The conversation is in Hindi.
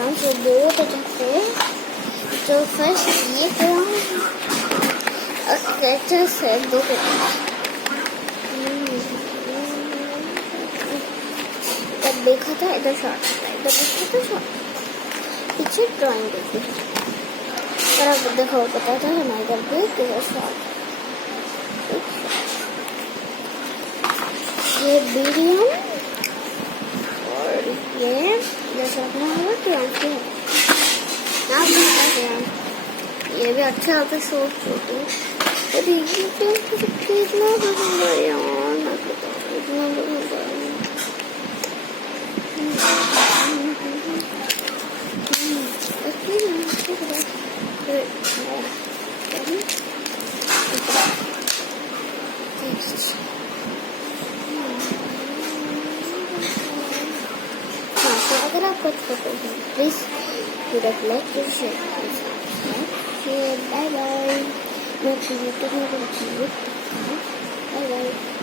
Instagram से बहुत अच्छा है तो फर्स्ट ये कौन कैक्टस है दो कैक्टस तब देखा था इधर शॉर्ट था इधर देखा था शॉर्ट पीछे ड्राइंग देखी पर अब देखो पता था हमारे घर पे किधर शॉर्ट ये वीडियो और ये जैसा अपना होगा तो आंखें हैं आप देखा ये भी अच्छा होता है शॉर्ट फोटो पर ये तो कितना पसंद है यार मैं बताऊँ इतना पसंद है अगर आपको अच्छा लगे please like share bye bye मैं बाय बाय